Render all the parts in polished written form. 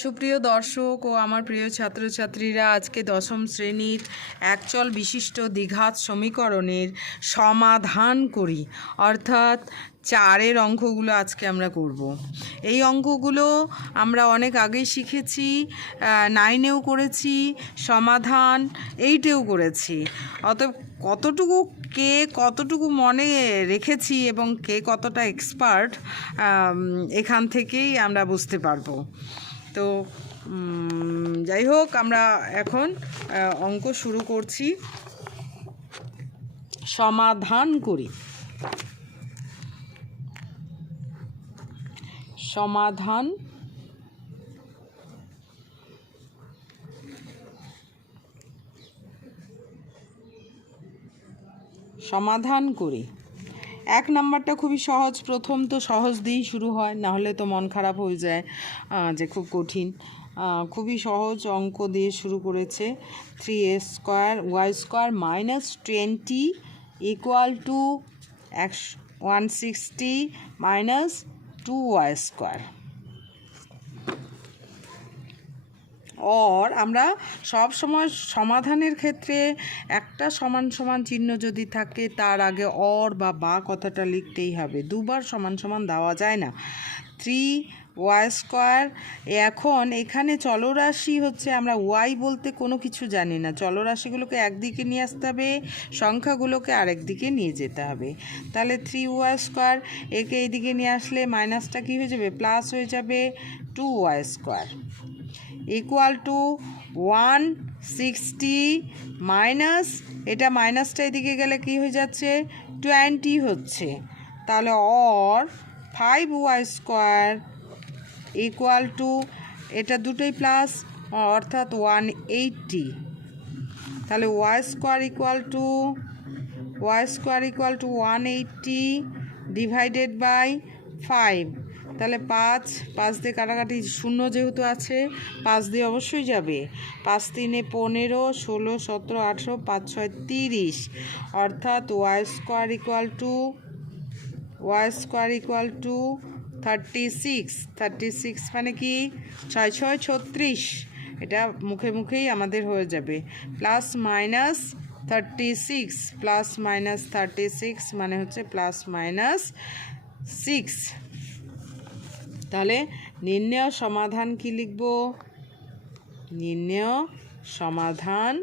সুপ্রিয় দর্শক ও আমার প্রিয় ছাত্রছাত্রীরা, আজকে দশম শ্রেণীর একচল বিশিষ্ট দ্বিঘাত সমীকরণের সমাধান করি, অর্থাৎ চারের অঙ্কগুলো আজকে আমরা করব। এই অঙ্কগুলো আমরা অনেক আগেই শিখেছি, 9-এও করেছি সমাধান, 8-এও করেছি। অতএব কতটুকু মনে রেখেছি এবং কে কতটা এক্সপার্ট এখান থেকেই আমরা বুঝতে পারবো। তো যাই হোক, আমরা এখন অঙ্ক শুরু করছি। সমাধান করি। সমাধান করি। 1 নাম্বারটা খুবই সহজ। প্রথম তো সহজ দিয়েই শুরু হয়, না হলে তো মন খারাপ হয়ে যায় যে খুব কঠিন। খুবই সহজ অঙ্ক দিয়ে শুরু করেছে। 3a² y² -20 = 160 -2y²। আমরা সব সময় সমাধানের ক্ষেত্রে একটা সমান সমান চিহ্ন যদি থাকে তার আগে বা কথাটা লিখতেই হবে। দুবার সমান সমান দেওয়া যায় না। 3y²। এখন এখানে চলরাশি হচ্ছে, আমরা ওয়াই বলতে কোনো কিছু জানি না। চলরাশিগুলোকে একদিকে নিয়ে আসতে হবে, সংখ্যাগুলোকে আরেক দিকে নিয়ে যেতে হবে। তাহলে 3y², একে এইদিকে নিয়ে আসলে মাইনাসটা কী হয়ে যাবে, প্লাস হয়ে যাবে 2y² = 160 মাইনাস, এটা মাইনাসটা এদিকে গেলে কি হয়ে যাচ্ছে, 20 হচ্ছে। তাহলে 5y² = এটা দুটোই প্লাস, অর্থাৎ 180। তাহলে y² = 180 ডিভাইডেড বাই 5। তাহলে 5 দিয়ে কাটাকাটি, শূন্য যেহেতু আছে 5 দিয়ে অবশ্যই যাবে। 5 × 3 = 15, 16, 17, 18, 5 × 6 = 30, অর্থাৎ y² = 36 মানে কি, 6 × 6 = 36। এটা মুখে মুখেই আমাদের হয়ে যাবে। +-36 মানে হচ্ছে +-6। তাহলে নির্ণেয় সমাধান কি লিখব? নির্ণেয় সমাধান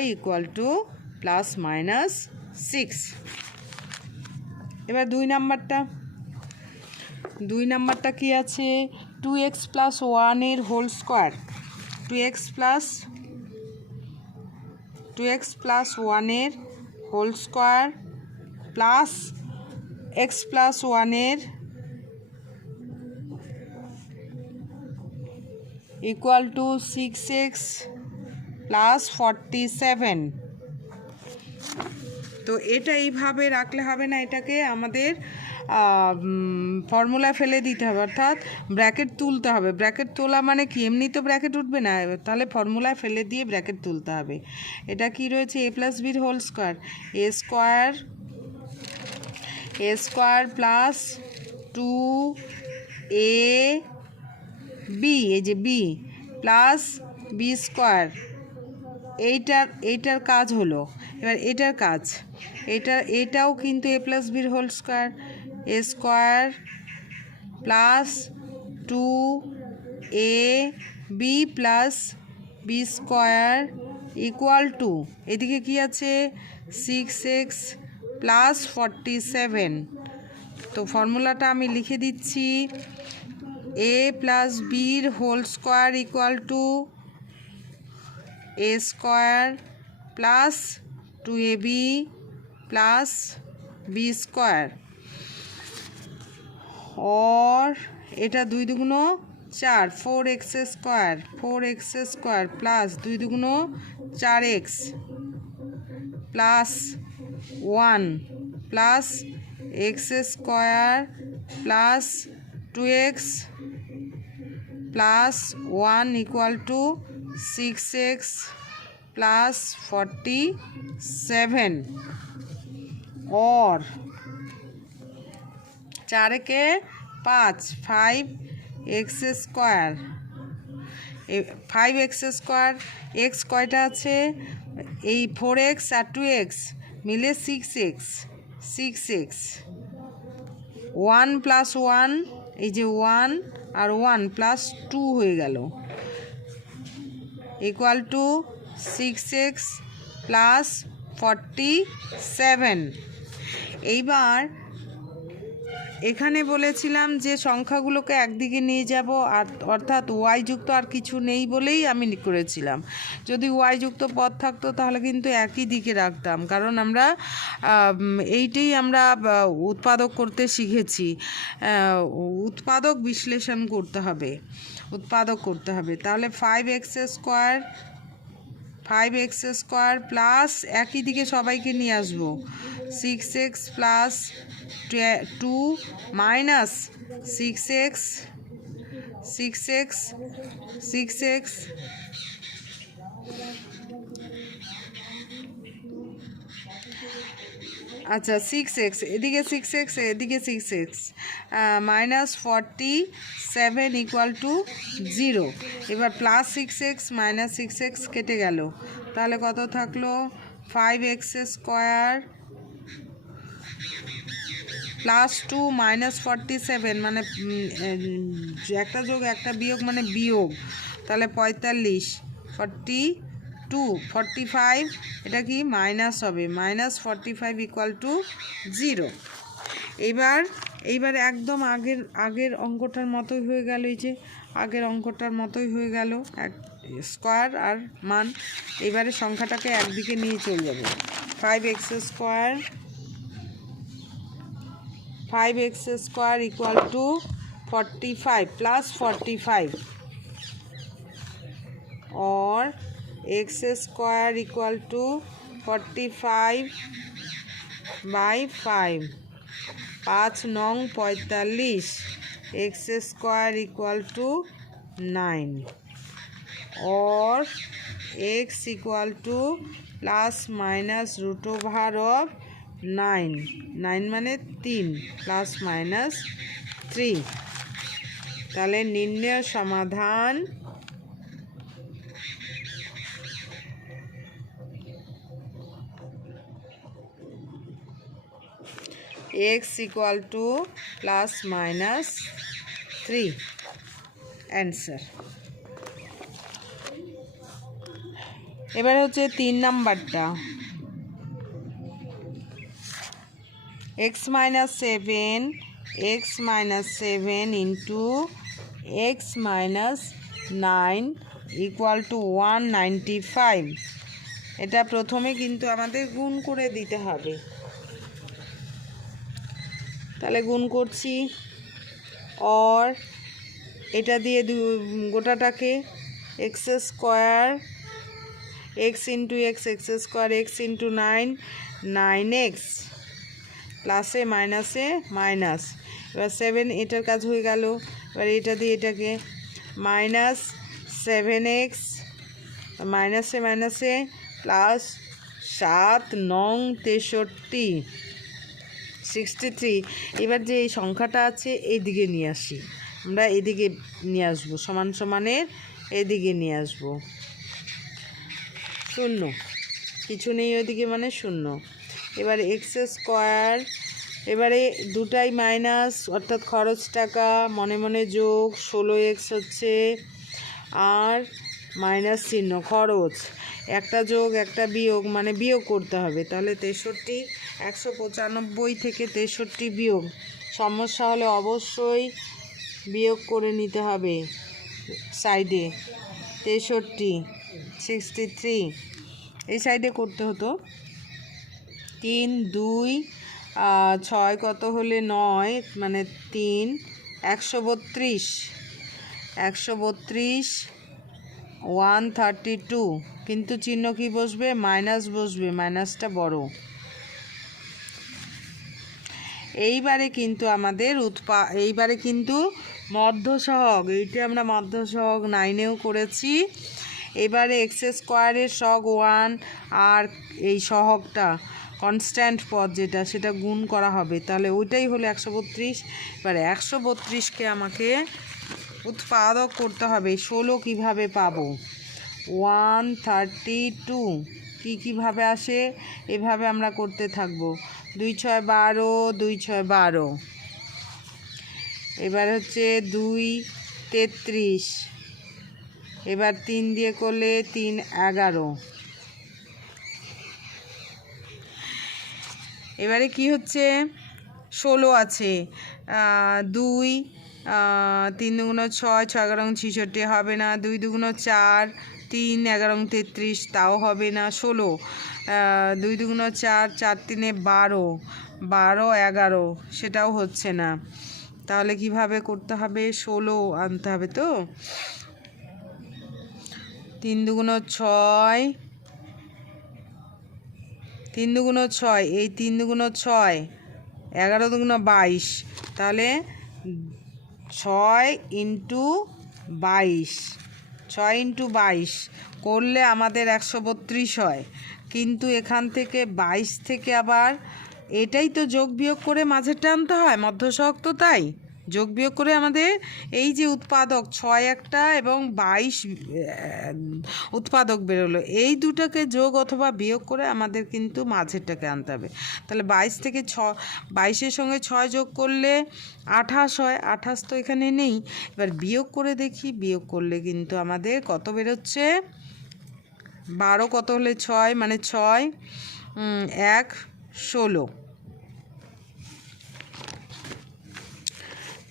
y = +-6। এবার 2 নাম্বারটা কি আছে, 2x + 1 এর হোল স্কোয়ার। 2x + 1 এর হোল স্কোয়ার প্লাস x + 1 এর = 6x + 47। তো এটা এইভাবে রাখলে হবে না, এটাকে আমাদের ফর্মুলা ফেলে দিতে হবে, অর্থাৎ ব্র্যাকেট তুলতে হবে। ব্র্যাকেট তোলা মানে কি, এমনি তো ব্র্যাকেট উঠবে না, তাহলে ফর্মুলায় ফেলে দিয়ে ব্র্যাকেট তুলতে হবে। এটা কি রয়েছে, a + b whole square, a² plus 2ab, এই যে b প্লাস b²। এইটার কাজ হলো। এবার এটার কাজ, এটাও কিন্তু a + b whole square, a² plus 2ab plus b² = এদিকে কি আছে, 6x + 47। তো ফর্মুলাটা আমি লিখে দিচ্ছি, a + b whole square = a² plus 2ab plus b²। এটা 2 × 2 = 4, 4x² plus 2 × 2 = 4x plus 1 plus x² plus 2x plus 1 = 6x plus 47। 4 5 5 x square 5x square x কয়টা আছে এই 4x আর 2x মিলে 6x 1 প্লাস 1 এই যে 1 আর 1 প্লাস 2 হয়ে গেল ইকুয়াল টু 6x প্লাস 47। এইবার এখানে বলেছিলাম যে সংখ্যাগুলোকে একদিকে নিয়ে যাব, আর অর্থাৎ ওয়াই যুক্ত আর কিছু নেই বলেই আমি করেছিলাম। যদি ওয়াই যুক্ত পদ থাকতো তাহলে কিন্তু একই দিকে রাখতাম, কারণ আমরা এইটাই আমরা উৎপাদক করতে শিখেছি। উৎপাদক বিশ্লেষণ করতে হবে, উৎপাদক করতে হবে। তাহলে 5x স্কোয়ার প্লাস একই দিকে সবাইকে নিয়ে আসবো 6x প্লাস 2 মাইনাস 6x আচ্ছা 6x এদিকে 6x এদিকে 6x মাইনাস 47 ইকুয়াল টু 0। এবার প্লাস 6x মাইনাস 6x কেটে গেল, তাহলে কত থাকলো 5x স্কোয়ার প্লাস 2 মাইনাস 47 মানে একটা যোগ একটা বিয়োগ মানে বিয়োগ, তাহলে 45 45 এটা কি মাইনাস হবে, মাইনাস 45 ইকুয়াল টু 0। এইবার একদম আগের অঙ্কটার মতোই হয়ে গেল, এই যে আগের অঙ্কটার মতোই হয়ে গেল, এক স্কোয়ার আর মান। এবারে সংখ্যাটাকে একদিকে নিয়ে চলে যাবে 5x square equal to 45 plus 45 और x square equal to 45 by 5 5 नौ 45 एक्स स्क्वायर इक्वल टू 9 और x equal to plus minus root over of 9 माने 3 प्लस माइनस 3। ताहले निर्णय समाधान x equal to plus minus 3 answer. এবারে হচ্ছে 3 নাম্বারটা x minus 7 into x minus 9 equal to 195। এটা প্রথমে কিন্তু আমাদের গুণ করে দিতে হবে, তাহলে গুণ করছি और এটা দিয়ে গোটাটাকে x square x into x square x into 9 9x প্লাসে মাইনাসে মাইনাস। এবার 7 এটার কাজ হয়ে গেল, এবার এটা দিয়ে এটাকে মাইনাস 7x মাইনাসে মাইনাসে প্লাস 7 9 63 63। এবার যে এই সংখ্যাটা আছে এইদিকে নিয়ে আসি, আমরা এদিকে নিয়ে আসবো, সমান সমানের এদিকে নিয়ে আসবো, শূন্য কিছু নেই ওইদিকে মানে শূন্য। এবার এক্স স্কোয়ার, এবারে দুটাই মাইনাস অর্থাৎ খরচ টাকা, মনে মনে যোগ 16x হচ্ছে আর মাইনাস চিহ্ন খরচ, একটা যোগ একটা বিয়োগ মানে বিয়োগ করতে হবে, তাহলে 63 195 থেকে 63 বিয়োগ। সমস্যা হলে অবশ্যই বিয়োগ করে নিতে হবে সাইডে, 63 63 এই সাইডে করতে হতো। 3 2 6 কত হলে 9 মানে 3 132 132, কিন্তু চিহ্ন কি বসবে মাইনাস বসবে, মাইনাসটা বড়। এইবারে কিন্তু আমাদের এইবারে কিন্তু মধ্যসহগ, এইটা আমরা মধ্যসহগ 9এও করেছি। এবারে এক্স স্কোয়ারের সহগ 1 আর এই সহগটা কনস্ট্যান্ট পদ যেটা, সেটা গুণ করা হবে, তাহলে ওইটাই হলো 132। এবার 132কে আমাকে উৎপাদক করতে হবে। 16 কীভাবে পাবো? 132 কীভাবে আসে? এভাবে আমরা করতে থাকবো। 2 6 12, 2 6 12। এবার হচ্ছে 2 33। এবার 3 দিয়ে করলে 3 11। এবারে কি হচ্ছে? 16 আছে, 2 3 দুগুণ 6, 6 11 66 হবে না। 2 দুগুণ 4, 3 11 33, তাও হবে না। 16, 2 দুগুণ 4, 4 3 12, 12 11, সেটাও হচ্ছে না। তাহলে কিভাবে করতে হবে? 16 আনতে হবে তো। 3 দুগুণ 6, 3 দুগুণ 6, এই 3 দুগুণ 6, 11 দুগুণ 22, তাহলে 6 ইন্টু 22, 6 ইন্টু 22 করলে আমাদের 132 হয়। কিন্তু এখান থেকে 22 থেকে আবার এটাই তো যোগ বিয়োগ করে মাঝেরটা আনতে হয়, মধ্যসহগ তো, তাই যোগ বিয়োগ করে আমাদের এই যে উৎপাদক 6 একটা এবং 22 উৎপাদক বেরোলো, এই দুটাকে যোগ অথবা বিয়োগ করে আমাদের কিন্তু মাঝেরটাকে আনতে হবে। তাহলে 22 থেকে 22-এর সঙ্গে 6 যোগ করলে 28 হয়। 28 তো এখানে নেই। এবার বিয়োগ করে দেখি, বিয়োগ করলে কিন্তু আমাদের কত বেরোচ্ছে? 12 কত হলে 6, মানে 6 1 16।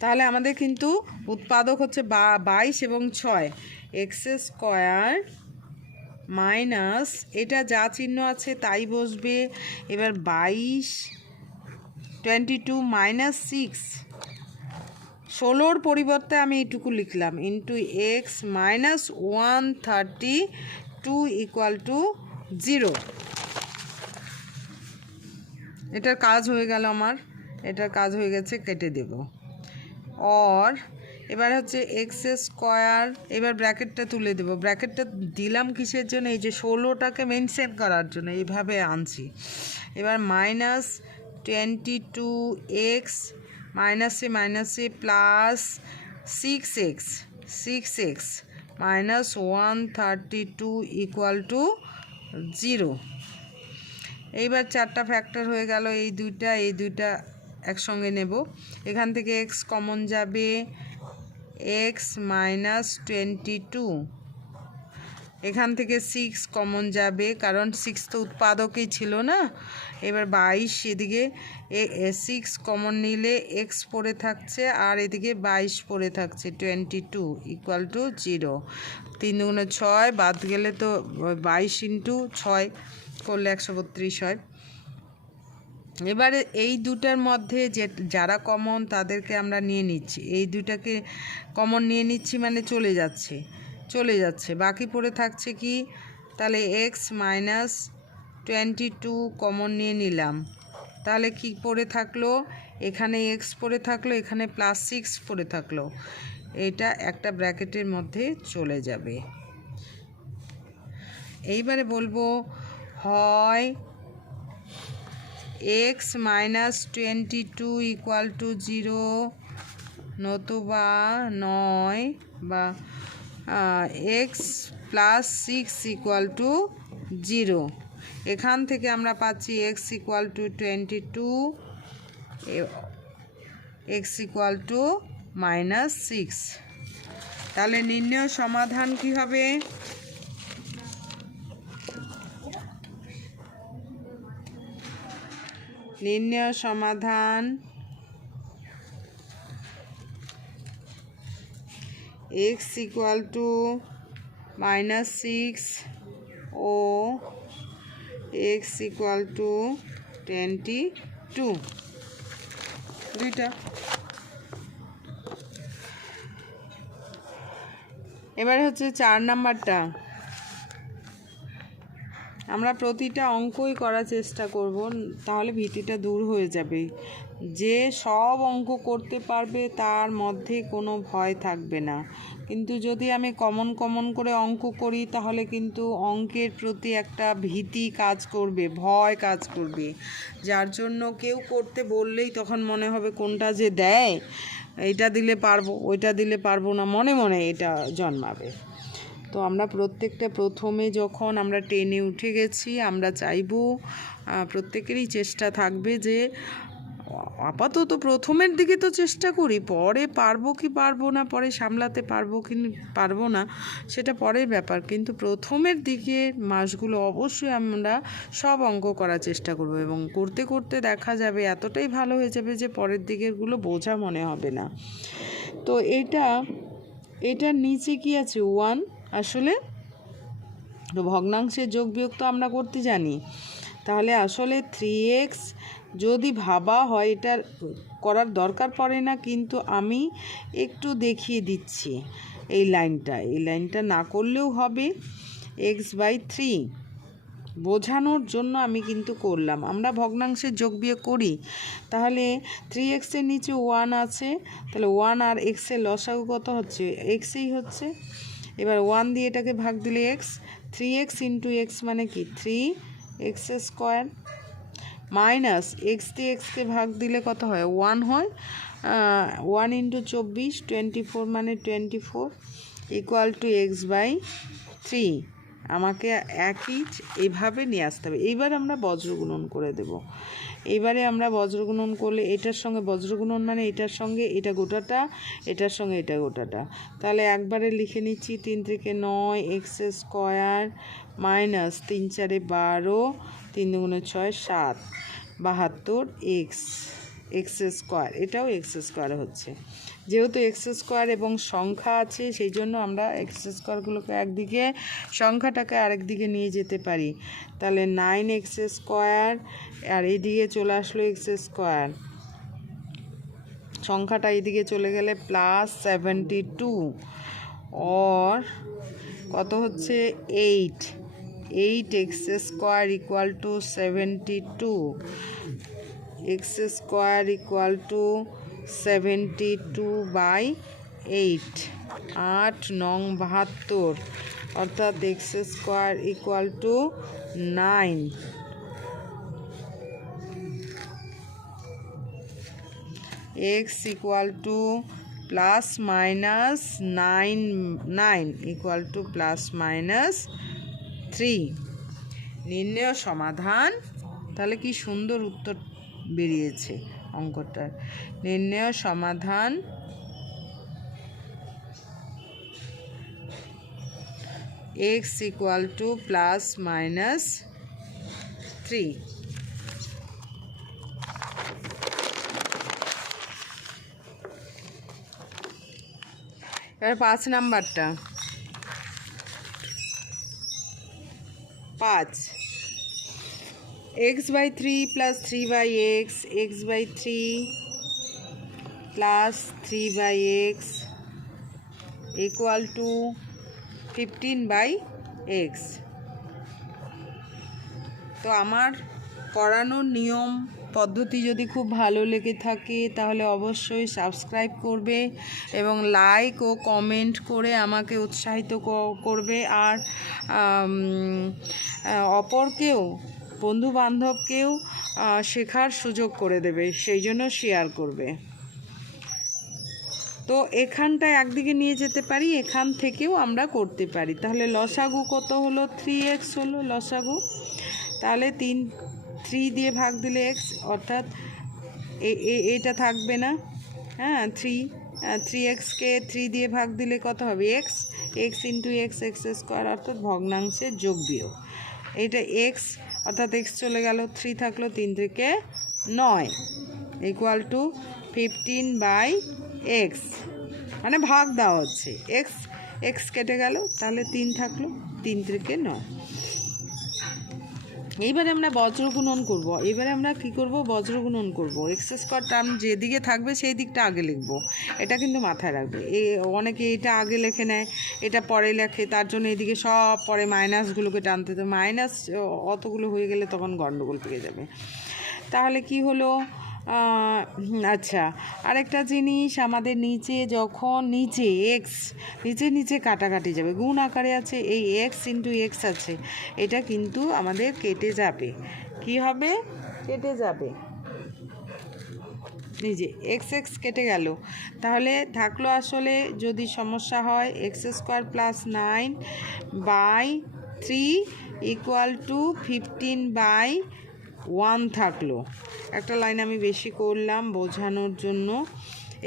তাহলে আমাদের কিন্তু উৎপাদক হচ্ছে 22 এবং 6, x² মাইনাস, এটা যা চিহ্ন আছে তাই বসবে। এবার 22 22 মাইনাস 6, 16-র পরিবর্তে আমি এইটুকু লিখলাম, into x minus 132 equal to 0। এটার কাজ হয়ে গেল আমার, এটার কাজ হয়ে গেছে, কেটে দেব। और এবার হচ্ছে x², এবার ব্র্যাকেটটা তুলে দেব। ব্র্যাকেটটা দিলাম কিসের জন্য? এই যে 16টাকে মেনশন করার জন্য, এইভাবে আনছি। এবার মাইনাস 22x মাইনাসে plus 6x minus 132 equal to 0। এইবার 4টা ফ্যাক্টর হয়ে গেল, এই দুইটা একসঙ্গে নেব। এখান থেকে x কমন যাবে, x মাইনাস 22। এখান থেকে 6 কমন যাবে, কারণ 6 তো উৎপাদকই ছিল না। এবার 22, এদিকে 6 কমন নিলে x পড়ে থাকছে, আর এদিকে 22 পড়ে থাকছে, 22 ইকুয়াল টু 0। 3 দুগুণ 6, বাদ গেলে তো 22 ইন্টু 6 করলে 132 হয়। এবারে এই দুটার মধ্যে যারা কমন তাদেরকে আমরা নিয়ে নিচ্ছি, এই দুটাকে কমন নিয়ে নিচ্ছি, মানে চলে যাচ্ছে, বাকি পড়ে থাকছে কি? তাহলে x মাইনাস 22 কমন নিয়ে নিলাম, তাহলে কি পড়ে থাকলো? এখানে x পড়ে থাকলো, এখানে প্লাস 6 পড়ে থাকলো, এটা একটা ব্র্যাকেটের মধ্যে চলে যাবে। এইবারে বলবো হয় x মাইনাস 22 ইকুয়াল টু 0, নতুবা নয়, বা x প্লাস 6 ইকুয়াল টু 0। এখান থেকে আমরা পাচ্ছি x equal to 22, x equal to minus 6। তাহলে নির্ণয় সমাধান কি হবে? নির্ণয় সমাধান x ইকুয়াল টু মাইনাস 6 ও x ইকুয়াল টু 22, দুইটা। এবারে হচ্ছে 4 নাম্বারটা, আমরা প্রতিটা অঙ্কই করার চেষ্টা করব, তাহলে ভীতিটা দূর হয়ে যাবে। যে সব অঙ্ক করতে পারবে তার মধ্যে কোনো ভয় থাকবে না। কিন্তু যদি আমি কমন করে অঙ্ক করি তাহলে কিন্তু অঙ্কের প্রতি একটা ভীতি কাজ করবে, ভয় কাজ করবে, যার জন্য কেউ করতে বললেই তখন মনে হবে কোনটা যে দেয়, এইটা দিলে পারবো ওইটা দিলে পারবো না, মনে মনে এটা জন্মাবে। তো আমরা প্রত্যেকটা প্রথমে যখন আমরা 10-এ উঠে গেছি, আমরা চাইবো প্রত্যেকেরই চেষ্টা থাকবে যে আপাতত প্রথমের দিকে তো চেষ্টা করি, পরে পারবো কি পারবো না, পরে সামলাতে পারবো কি পারবো না সেটা পরের ব্যাপার, কিন্তু প্রথমের দিকে মাসগুলো অবশ্যই আমরা সব অঙ্ক করার চেষ্টা করব, এবং করতে করতে দেখা যাবে এতটাই ভালো হয়ে যাবে যে পরের দিকেরগুলো বোঝা মনে হবে না। তো এটার নিচে কি আছে 1, আসলে তো ভগ্নাংশের যোগ বিয়োগ তো আমরা করতে জানি, তাহলে আসলে 3x যদি ভাবা হয় এটা করার দরকার পড়ে না, কিন্তু আমি একটু দেখিয়ে দিচ্ছি। এই লাইনটা না করলেও হবে, x/3 বোঝানোর জন্য আমি কিন্তু করলাম। আমরা ভগ্নাংশের যোগ বিয়োগ করি, তাহলে 3x এর নিচে 1 আছে, তাহলে 1 আর x এর লসাগু কত হচ্ছে, xই হচ্ছে। এবার 1 দিয়ে এটাকে ভাগ দিলে x, 3x ইন্টু এক্স মানে কি 3x² মাইনাস x দিয়ে এক্সকে ভাগ দিলে কত হয় 1 হয়, 1 ইন্টু 24 24 মানে 24 ইকুয়াল টু x/3। আমাকে একই এইভাবে নিয়ে আসতে হবে। এইবার আমরা বজ্রগুণন করে দেব। এইবারে আমরা বজ্রগুণন করলে এটার সঙ্গে বজ্রগুণন মানে এটার সঙ্গে এটা গোটাটা, এটার সঙ্গে এটা গোটাটা, তাহলে একবারে লিখে নিচ্ছি 3 থেকে 9 x² মাইনাস 3 4 12 3 2 6 7 72 x² এটাও x² হচ্ছে। যেহেতু x² এবং সংখ্যা আছে সেই জন্য আমরা x²গুলোকে একদিকে সংখ্যাটাকে আরেক দিকে নিয়ে যেতে পারি, তাহলে 9x² আর এইদিকে চলে আসলো x², সংখ্যাটা এইদিকে চলে গেলে +72 और কত হচ্ছে 8x² equal to 72, x² equal to 72/8 8 9 72, অর্থাৎ x² equal to 9। x equal two +-9 equal to +-3। নির্ণয় সমাধান, তাহলে কি সুন্দর উত্তর বেরিয়েছে অঙ্কটার। নির্ণয় সমাধান x ইকুয়াল টু +-3। এবার 5 নাম্বারটা, 5 x/3 + 3/x x/3 + 3/x equal to 15/x। তো আমার পড়ানোর নিয়ম পদ্ধতি যদি খুব ভালো লেগে থাকে তাহলে অবশ্যই সাবস্ক্রাইব করবে এবং লাইক ও কমেন্ট করে আমাকে উৎসাহিত করবে, আর অপরকেও বন্ধুবান্ধবকেও শেখার সুযোগ করে দেবে, সেই জন্য শেয়ার করবে। তো এখানটায় একদিকে নিয়ে যেতে পারি, এখান থেকেও আমরা করতে পারি। তাহলে লসাগু কত হলো 3x হলো লসাগু, তাহলে 3 দিয়ে ভাগ দিলে x, অর্থাৎ এটা থাকবে না, হ্যাঁ 3x-কে 3 দিয়ে ভাগ দিলে কত হবে x ইন্টু x² অর্থাৎ ভগ্নাংশের যোগ বিয়োগ। এটা x অর্থাৎ x চলে গেল, 3 থাকলো 3 থেকে 9 ইকুয়াল টু 15/x, মানে ভাগ দেওয়া হচ্ছে, x কেটে গেল, তাহলে 3 থাকলো 3 থেকে 9। এইবারে আমরা বজ্রগুণন করব। এবারে আমরা কি করব, বজ্রগুণন করব। এক্স স্কোয়ার টার্ম যেদিকে থাকবে সেই দিকটা আগে লিখব, এটা কিন্তু মাথায় রাখবে। অনেকে এটা আগে লেখে নেয়, এটা পরে লেখে, তার জন্য এদিকে সব পরে মাইনাসগুলোকে টানতে, তো মাইনাস অতগুলো হয়ে গেলে তখন গণ্ডগোল পেয়ে যাবে। তাহলে কি হলো, আচ্ছা আরেকটা জিনিস, আমাদের নিচে যখন নিচে এক্স নিচে কাটাকাটি যাবে, গুণ আকারে আছে, এই এক্স ইন্টু এক্স আছে, এটা কিন্তু আমাদের কেটে যাবে। কি হবে, কেটে যাবে। নিজে এক্স এক্স কেটে গেল, তাহলে থাকলো আসলে যদি সমস্যা হয় x square plus 9/3 equal to 15/1 থাকলো। একটা লাইন আমি বেশি করলাম বোঝানোর জন্য।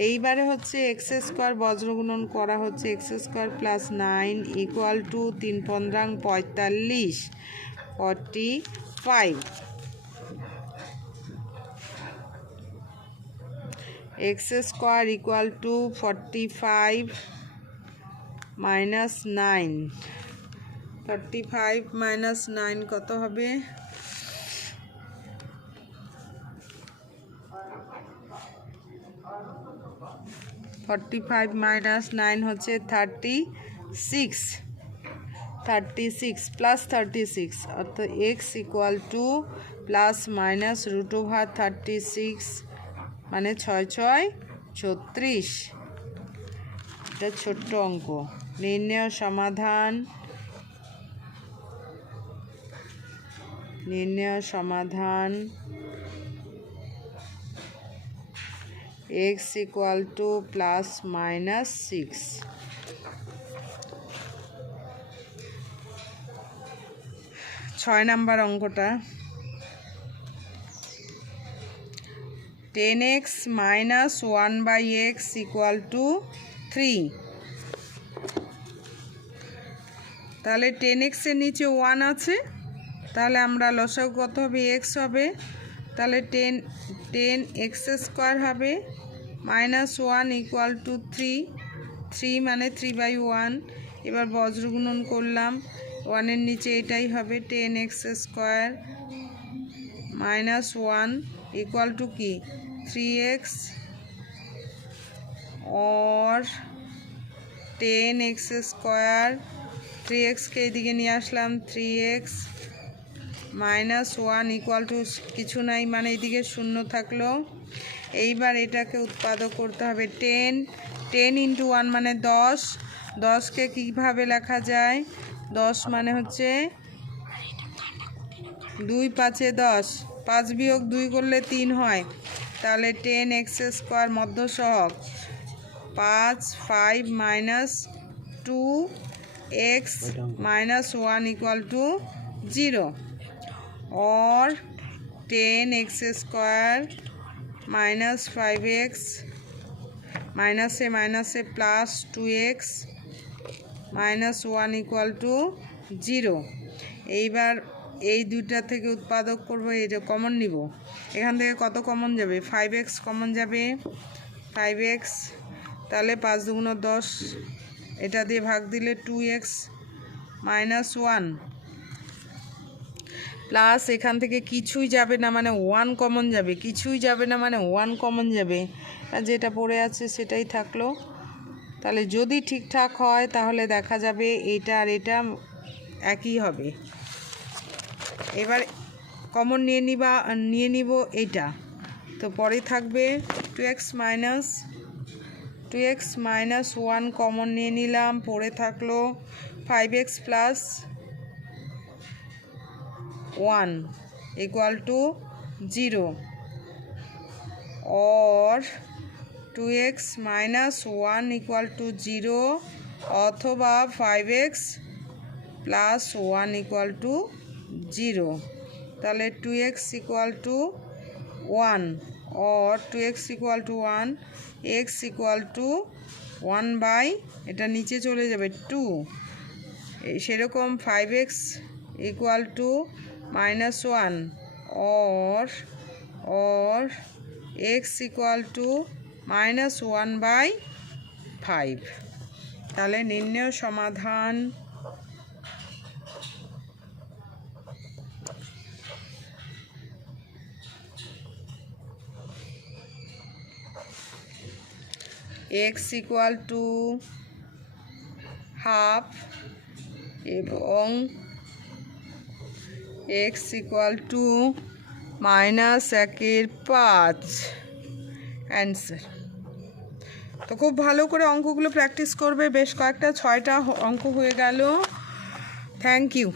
এইবারে হচ্ছে এক্স স্কোয়ার বজ্রগুণন করা হচ্ছে, x square plus 9 equal to 3 15 45 45। X square equal to 45 minus 9, 45 minus 9 কত হবে, 45 মাইনাস 9 হচ্ছে 36 প্লাস 36, অর্থাৎ x equal to plus minus √36 মানে 6 6 36। এটা ছোট্ট অঙ্ক। নির্ণয় সমাধান x equal to plus minus 6। 6 number অঙ্কটা, 10x minus 1/x equal to 3। তাহলে 10x এর নিচে 1 আছে, তাহলে আমরা লসাগু কত হবে, x হবে, তাহলে 10x স্কোয়ার হবে মাইনাস 1 ইকুয়াল টু 3 মানে 3/1। এবার বজ্রগুণন করলাম, 1 এর নিচে এটাই হবে, 10x square minus 1 equal to কি 3x, और 10x স্কোয়ার, 3xকে এদিকে নিয়ে আসলাম, 3x মাইনাস 1 ইকুয়াল টু কিছু নাই মানে এদিকে শূন্য থাকলো। এইবার এটাকে উৎপাদক করতে হবে, 10 ইন্টু 1 মানে 10, 10কে কীভাবে লেখা যায়, 10 মানে হচ্ছে 2 5 10, 5 বিয়োগ 2 করলে 3 হয়, তাহলে 10x স্কোয়ার মধ্যসহগ 5 minus 2x minus 1 equal to 0, और 10x square minus 5x minus से plus 2x minus 1 equal to 0। এইবার এই দুইটা থেকে উৎপাদক করব, এটা কমন নিব, এখান থেকে কত কমন যাবে, 5x কমন যাবে, 5x, তাহলে 5 দুগুণ 10, এটা দিয়ে ভাগ দিলে 2x মাইনাস 1 প্লাস এখান থেকে কিছুই যাবে না মানে 1 কমন যাবে, কিছুই যাবে না মানে 1 কমন যাবে, যেটা পড়ে আছে সেটাই থাকলো। তাহলে যদি ঠিকঠাক হয় তাহলে দেখা যাবে এটা আর এটা একই হবে। এবার কমন নিয়ে নিব এইটা, তো পরে থাকবে 2x মাইনাস 1 কমন নিয়ে নিলাম, পরে থাকলো 5x প্লাস 1 इक्वल टू 0, और 2x माइनस 1 इक्वल टू 0 अथवा 5x प्लस 1 इक्वल टू 0, ताहले 2x इक्वल टू 1 और 2x equal to 1, x equal to 1 by এটা নিচে চলে যাবে 2, সেরকম 5x इक्वल टू -1 और x इक्वल टू -1/5। তাহলে নির্ণয় সমাধান এক্স ইকুয়াল টু হাফ এবং এক্স ইকুয়াল টু -1/5 অ্যান্সার। তো খুব ভালো করে অঙ্কগুলো প্র্যাকটিস করবে, বেশ কয়েকটা 6টা অঙ্ক হয়ে গেল। Thank you.